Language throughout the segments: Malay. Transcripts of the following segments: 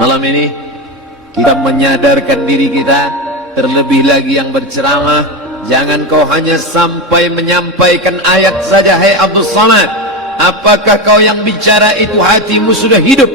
Malam ini kita menyadarkan diri kita, terlebih lagi yang berceramah, jangan kau hanya sampai menyampaikan ayat saja. Hai Abdul Samad, apakah kau yang bicara itu hatimu sudah hidup?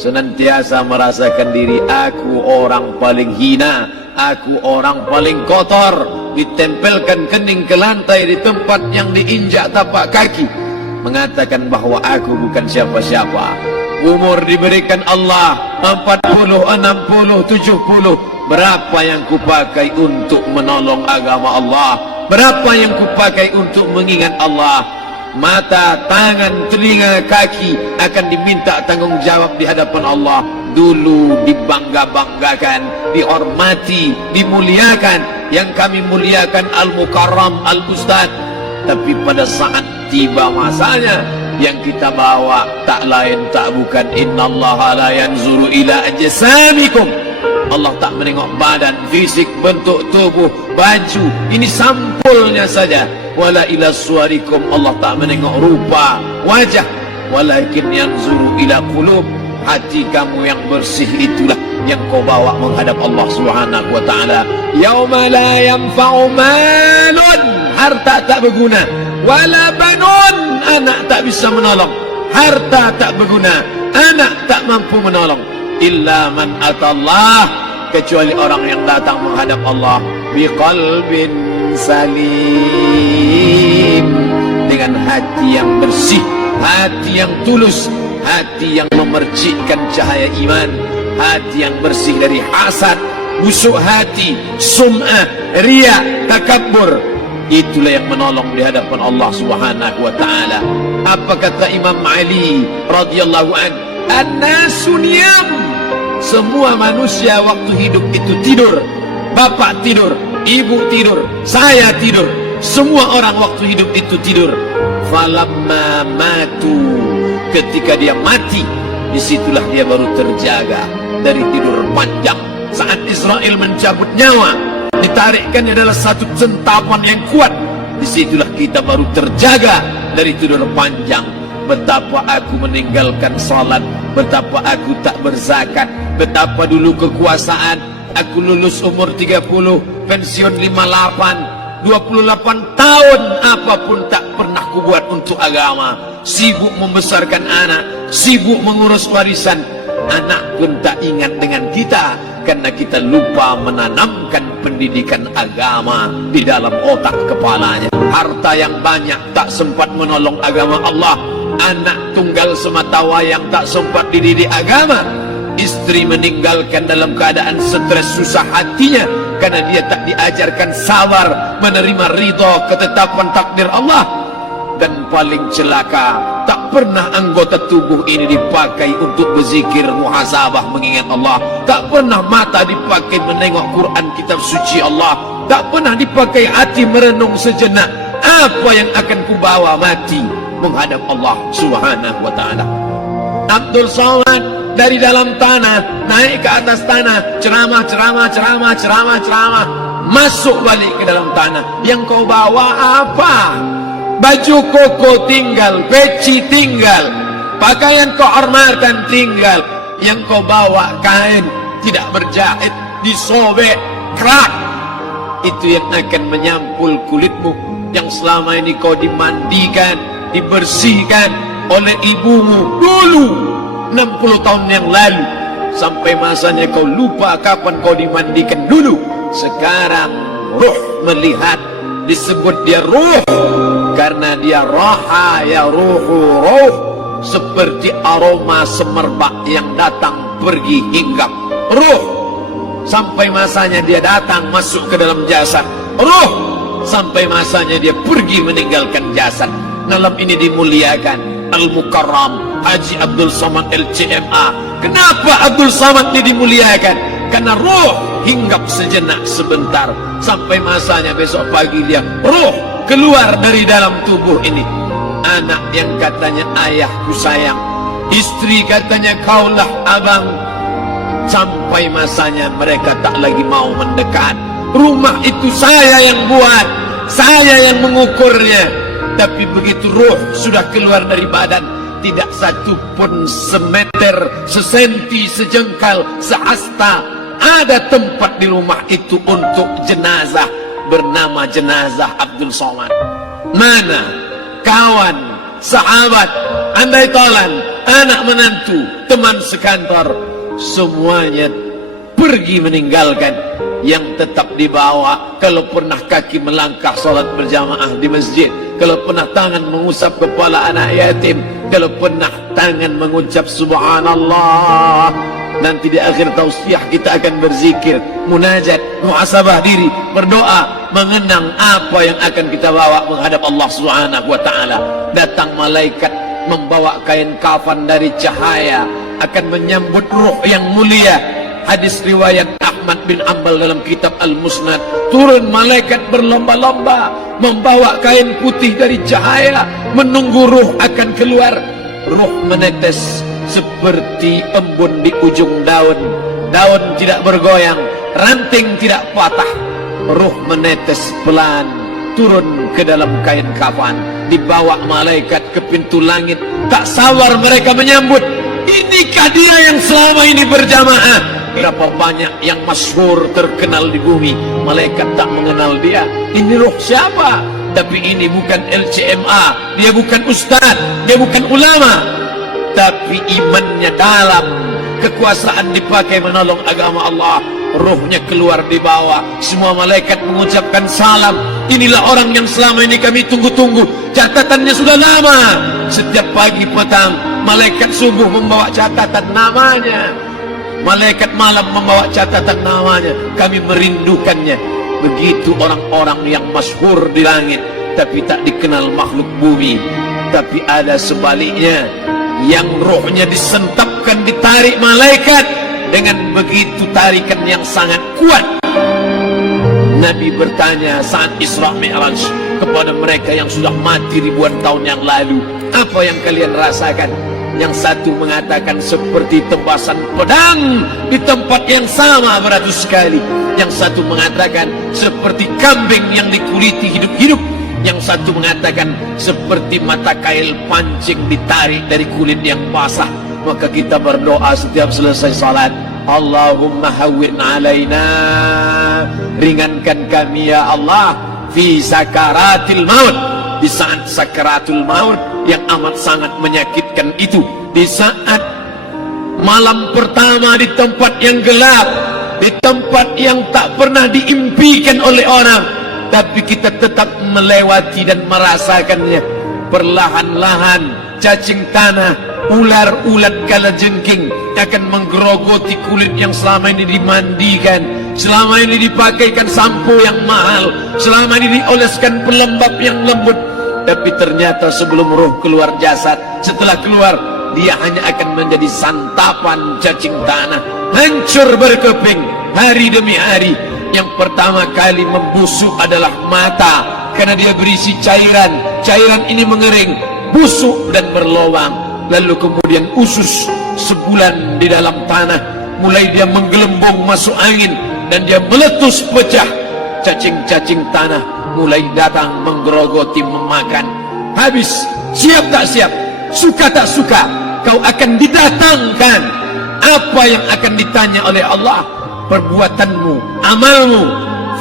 Senantiasa merasakan diri, aku orang paling hina, aku orang paling kotor, ditempelkan kening ke lantai di tempat yang diinjak tapak kaki, mengatakan bahwa aku bukan siapa-siapa. Umur diberikan Allah 40, 60, 70. Berapa yang kupakai untuk menolong agama Allah? Berapa yang kupakai untuk mengingat Allah? Mata, tangan, telinga, kaki akan diminta tanggung jawab di hadapan Allah. Dulu dibangga-banggakan, dihormati, dimuliakan. Yang kami muliakan Al-Mukarram, Al-Ustadz. Tapi pada saat tiba masanya, yang kita bawa tak lain tak bukan innallaha la yanzuru ila ajsamikum. Allah tak menengok badan, fisik, bentuk tubuh, baju, ini sampulnya saja. Wala ila suwarikum, Allah tak menengok rupa, wajah. Walakin yanzuru ila qulub, hati kamu yang bersih itulah yang kau bawa menghadap Allah Subhanahu wa taala. Yauma la yanfa'u malun, harta tak berguna, wala banun, anak tak bisa menolong, harta tak berguna, anak tak mampu menolong, illa man atallah, kecuali orang yang datang menghadap Allah biqalbin salim, dengan hati yang bersih, hati yang tulus, hati yang memercikkan cahaya iman, hati yang bersih dari hasad, busuk hati, sum'ah, riya, takabbur. Itulah yang menolong di hadapan Allah Subhanahu wa taala. Apa kata Imam Ali radhiyallahu an? An-nasu niyam. Semua manusia waktu hidup itu tidur. Bapak tidur, ibu tidur, saya tidur. Semua orang waktu hidup itu tidur. Falamma matu, ketika dia mati, disitulah dia baru terjaga dari tidur panjang. Saat Israel mencabut nyawa, ditarikkan adalah satu centapan yang kuat. Disitulah kita baru terjaga dari tidur panjang. Betapa aku meninggalkan salat, betapa aku tak berzakat, betapa dulu kekuasaan. Aku lulus umur 30, pensiun 58, 28 tahun, apapun tak pernah kubuat untuk agama. Sibuk membesarkan anak, sibuk mengurus warisan. Anak pun tak ingat dengan kita, karena kita lupa menanamkan pendidikan agama di dalam otak kepalanya. Harta yang banyak tak sempat menolong agama Allah. Anak tunggal semata wayang tak sempat dididik agama. Istri meninggalkan dalam keadaan stres susah hatinya, karena dia tak diajarkan sabar menerima ridha ketetapan takdir Allah. Dan paling celaka, tak pernah anggota tubuh ini dipakai untuk berzikir, muhasabah, mengingat Allah. Tak pernah mata dipakai menengok Quran, kitab suci Allah. Tak pernah dipakai hati merenung sejenak, apa yang akan kubawa mati menghadap Allah Subhanahu wa taala. Abdul Samad dari dalam tanah naik ke atas tanah, ceramah, masuk balik ke dalam tanah. Yang kau bawa apa? Baju koko tinggal, peci tinggal, pakaian kehormatan tinggal. Yang kau bawa kain tidak berjahit, disobek, kerak. Itu yang akan menyampul kulitmu, yang selama ini kau dimandikan, dibersihkan oleh ibumu dulu 60 tahun yang lalu. Sampai masanya kau lupa kapan kau dimandikan dulu. Sekarang ruh melihat, disebut dia ruh karena dia raha ya ruhu ruh, seperti aroma semerbak yang datang pergi hinggap. Ruh sampai masanya dia datang masuk ke dalam jasad, ruh sampai masanya dia pergi meninggalkan jasad. Malam ini dimuliakan Al-Mukarram Haji Abdul Samad LCMA. Kenapa Abdul Samad ini dimuliakan? Karena ruh hinggap sejenak sebentar, sampai masanya besok pagi dia ruh keluar dari dalam tubuh ini. Anak yang katanya ayahku sayang, istri katanya kaulah abang, sampai masanya mereka tak lagi mau mendekat. Rumah itu saya yang buat, saya yang mengukurnya. Tapi begitu ruh sudah keluar dari badan, tidak satu pun semeter, sesenti, sejengkal, sehasta ada tempat di rumah itu untuk jenazah bernama jenazah Abdul Somad. Mana kawan, sahabat, andai tolan, anak menantu, teman sekantor, semuanya pergi meninggalkan. Yang tetap dibawa, kalau pernah kaki melangkah sholat berjamaah di masjid, kalau pernah tangan mengusap kepala anak yatim, kalau pernah tangan mengucap subhanallah. Nanti di akhir tausiah kita akan berzikir, munajat, muhasabah diri, berdoa, mengenang apa yang akan kita bawa menghadap Allah Subhanahu wa taala. Datang malaikat membawa kain kafan dari cahaya, akan menyambut ruh yang mulia. Hadis riwayat Ahmad bin Ambal dalam kitab Al-Musnad, turun malaikat berlomba-lomba membawa kain putih dari cahaya, menunggu ruh akan keluar. Ruh menetes seperti embun di ujung daun. Daun tidak bergoyang, ranting tidak patah. Ruh menetes pelan turun ke dalam kain kafan, dibawa malaikat ke pintu langit. Tak sabar mereka menyambut. Inikah dia yang selama ini berjamaah? Berapa banyak yang masyhur terkenal di bumi, malaikat tak mengenal dia. Ini ruh siapa? Tapi ini bukan LCMA, dia bukan ustaz, dia bukan ulama, tapi imannya dalam, kekuasaan dipakai menolong agama Allah. Ruhnya keluar di bawah, semua malaikat mengucapkan salam. Inilah orang yang selama ini kami tunggu-tunggu, catatannya sudah lama. Setiap pagi petang malaikat subuh membawa catatan namanya, malaikat malam membawa catatan namanya. Kami merindukannya. Begitu orang-orang yang masyhur di langit tapi tak dikenal makhluk bumi. Tapi ada sebaliknya, yang rohnya disentapkan, ditarik malaikat dengan begitu tarikan yang sangat kuat. Nabi bertanya saat Isra Mi'raj kepada mereka yang sudah mati ribuan tahun yang lalu, apa yang kalian rasakan? Yang satu mengatakan seperti tebasan pedang di tempat yang sama beratus kali. Yang satu mengatakan seperti kambing yang dikuliti hidup-hidup. Yang satu mengatakan seperti mata kail pancing ditarik dari kulit yang basah. Maka kita berdoa setiap selesai salat, Allahumma hawwin alaina, ringankan kami ya Allah, fi sakaratil maut, di saat sakaratul maut yang amat sangat menyakitkan itu, di saat malam pertama di tempat yang gelap, di tempat yang tak pernah diimpikan oleh orang, tapi kita tetap melewati dan merasakannya. Perlahan-lahan cacing tanah, ular-ulat kalajengking akan menggerogoti kulit yang selama ini dimandikan, selama ini dipakaikan sampo yang mahal, selama ini dioleskan pelembab yang lembut. Tapi ternyata sebelum roh keluar jasad, setelah keluar dia hanya akan menjadi santapan cacing tanah, hancur berkeping hari demi hari. Yang pertama kali membusuk adalah mata, karena dia berisi cairan. Cairan ini mengering, busuk dan berlubang. Lalu kemudian usus sebulan di dalam tanah, mulai dia menggelembung masuk angin dan dia meletus pecah. Cacing-cacing tanah mulai datang menggerogoti, memakan. Habis, siap tak siap, suka tak suka, kau akan didatangkan. Apa yang akan ditanya oleh Allah? Perbuatanmu, amalmu.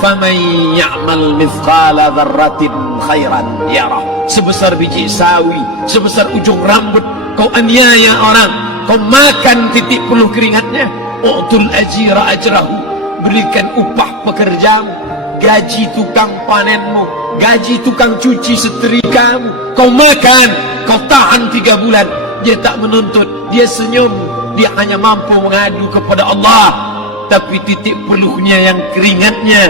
Faman ya'mal mithqala dzarratin khairan yarah. Sebesar biji sawi, sebesar ujung rambut, kau aniaya orang, kau makan titik peluh keringatnya. U'tul ajira ajrahu, berikan upah pekerjamu, gaji tukang panenmu, gaji tukang cuci setrikamu. Kau makan, kau tahan 3 bulan, dia tak menuntut, dia senyum, dia hanya mampu mengadu kepada Allah. Tapi titik peluhnya yang keringatnya,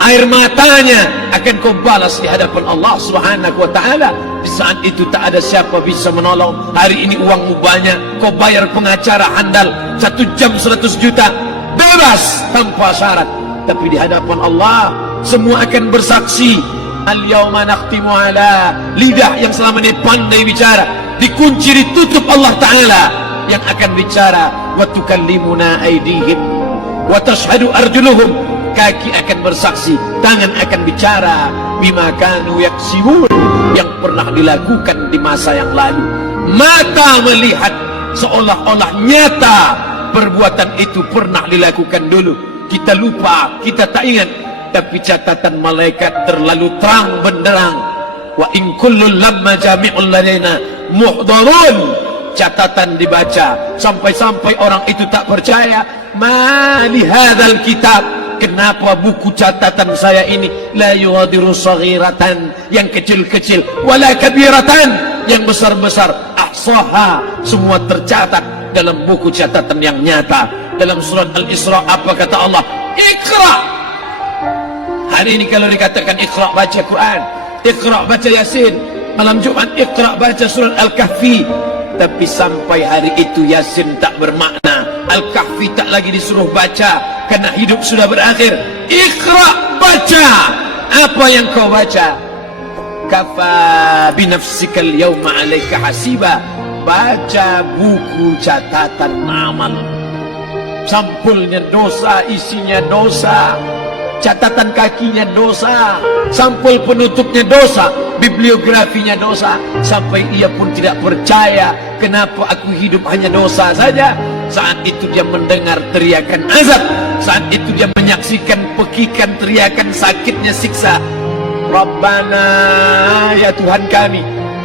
air matanya akan kau balas di hadapan Allah Subhanahu wa taala. Di saat itu tak ada siapa bisa menolong. Hari ini uangmu banyak, kau bayar pengacara handal 1 jam 100 juta, bebas tanpa syarat. Tapi di hadapan Allah semua akan bersaksi. Al-yawma nakhtimu ala, lidah yang selama ini pandai bicara dikunci, ditutup Allah taala yang akan bicara. Wa tukallimuna aydihim wa tashhadu arjuluhum, kaki akan bersaksi, tangan akan bicara. Bima kanu yaksibun, yang pernah dilakukan di masa yang lalu. Mata melihat seolah-olah nyata perbuatan itu pernah dilakukan dulu. Kita lupa, kita tak ingat. Tapi catatan malaikat terlalu terang benderang. Wa in kullun lamma jami'ul ladaina muhdharun. Catatan dibaca sampai-sampai orang itu tak percaya. Ma li hadzal kitab, kenapa buku catatan saya ini la yughadiru saghiratan, yang kecil-kecil, wala kabiratan, yang besar-besar, ahsaha, semua tercatat dalam buku catatan yang nyata. Dalam surat Al-Isra apa kata Allah? Iqra. Hari ini kalau dikatakan Iqra baca Quran, Iqra baca Yasin, malam Jumat Iqra baca surat Al-Kahfi, tapi sampai hari itu Yasin tak bermakna, Al-Kahfi tak lagi disuruh baca karena hidup sudah berakhir. Iqra, baca. Apa yang kau baca? Kafa binafsikal yawma alaika hasiba. Baca buku catatan amal. Sampulnya dosa, isinya dosa. Catatan kakinya dosa, sampul penutupnya dosa, bibliografinya dosa. Sampai ia pun tidak percaya, kenapa aku hidup hanya dosa saja. Saat itu dia mendengar teriakan azab, saat itu dia menyaksikan pekikan teriakan sakitnya siksa. Rabbana, ya Tuhan kami,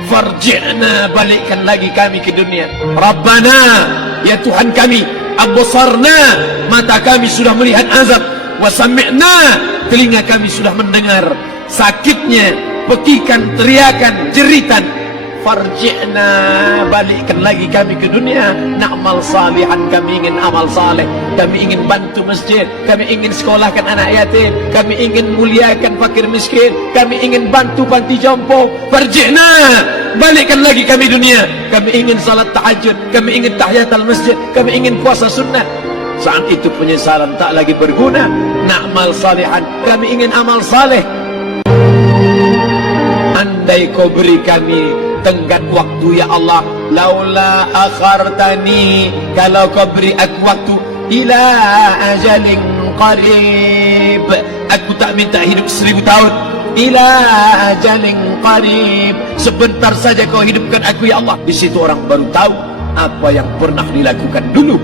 farji'na, balikkan lagi kami ke dunia. Rabbana, ya Tuhan kami, absarna, mata kami sudah melihat azab, wa sami'na, telinga kami sudah mendengar sakitnya pekikan teriakan jeritan. Farji'na, balikkan lagi kami ke dunia. Na'mal salihan, kami ingin amal saleh, kami ingin bantu masjid, kami ingin sekolahkan anak yatim, kami ingin muliakan fakir miskin, kami ingin bantu panti jompo. Farji'na, balikkan lagi kami dunia. Kami ingin salat tahajud, kami ingin tahiyatul masjid, kami ingin puasa sunnah. Saat itu penyesalan tak lagi berguna. Na'mal salihan, kami ingin amal saleh. Andai kau beri kami tenggat waktu ya Allah, laula akhartani, kalau kau beri aku waktu, ila ajalin qarib, aku tak minta hidup 1000 tahun, ila ajalin qarib, sebentar saja kau hidupkan aku ya Allah. Di situ orang baru tahu apa yang pernah dilakukan dulu,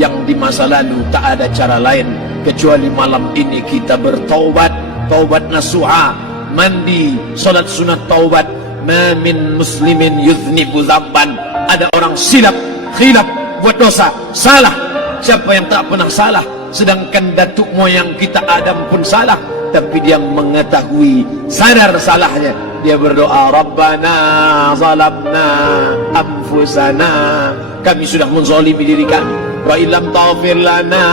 yang di masa lalu tak ada cara lain kecuali malam ini kita bertaubat, taubat nasuha, mandi, salat sunat taubat. Ma min muslimin yuznibu dzamban, ada orang silap, khilaf, buat dosa, salah. Siapa yang tak pernah salah? Sedangkan datuk moyang kita Adam pun salah, tapi dia mengetahui, sadar salahnya. Dia berdoa, Rabbana zalamna anfusana, kami sudah menzalimi diri kami. Wa illam taghfir lana,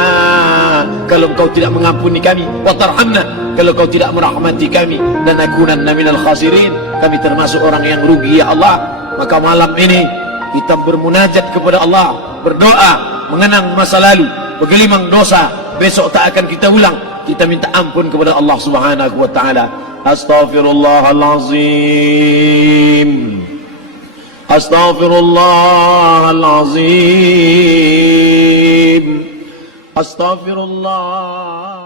kalau engkau tidak mengampuni kami, wa tarhamna, kalau kau tidak merahmati kami, dan nakunanna minal khasirin, kami termasuk orang yang rugi ya Allah. Maka malam ini kita bermunajat kepada Allah, berdoa, mengenang masa lalu, bergelimang dosa, besok tak akan kita ulang. Kita minta ampun kepada Allah Subhanahu wa taala. Astaghfirullahalazim, astaghfirullahalazim, astaghfirullah.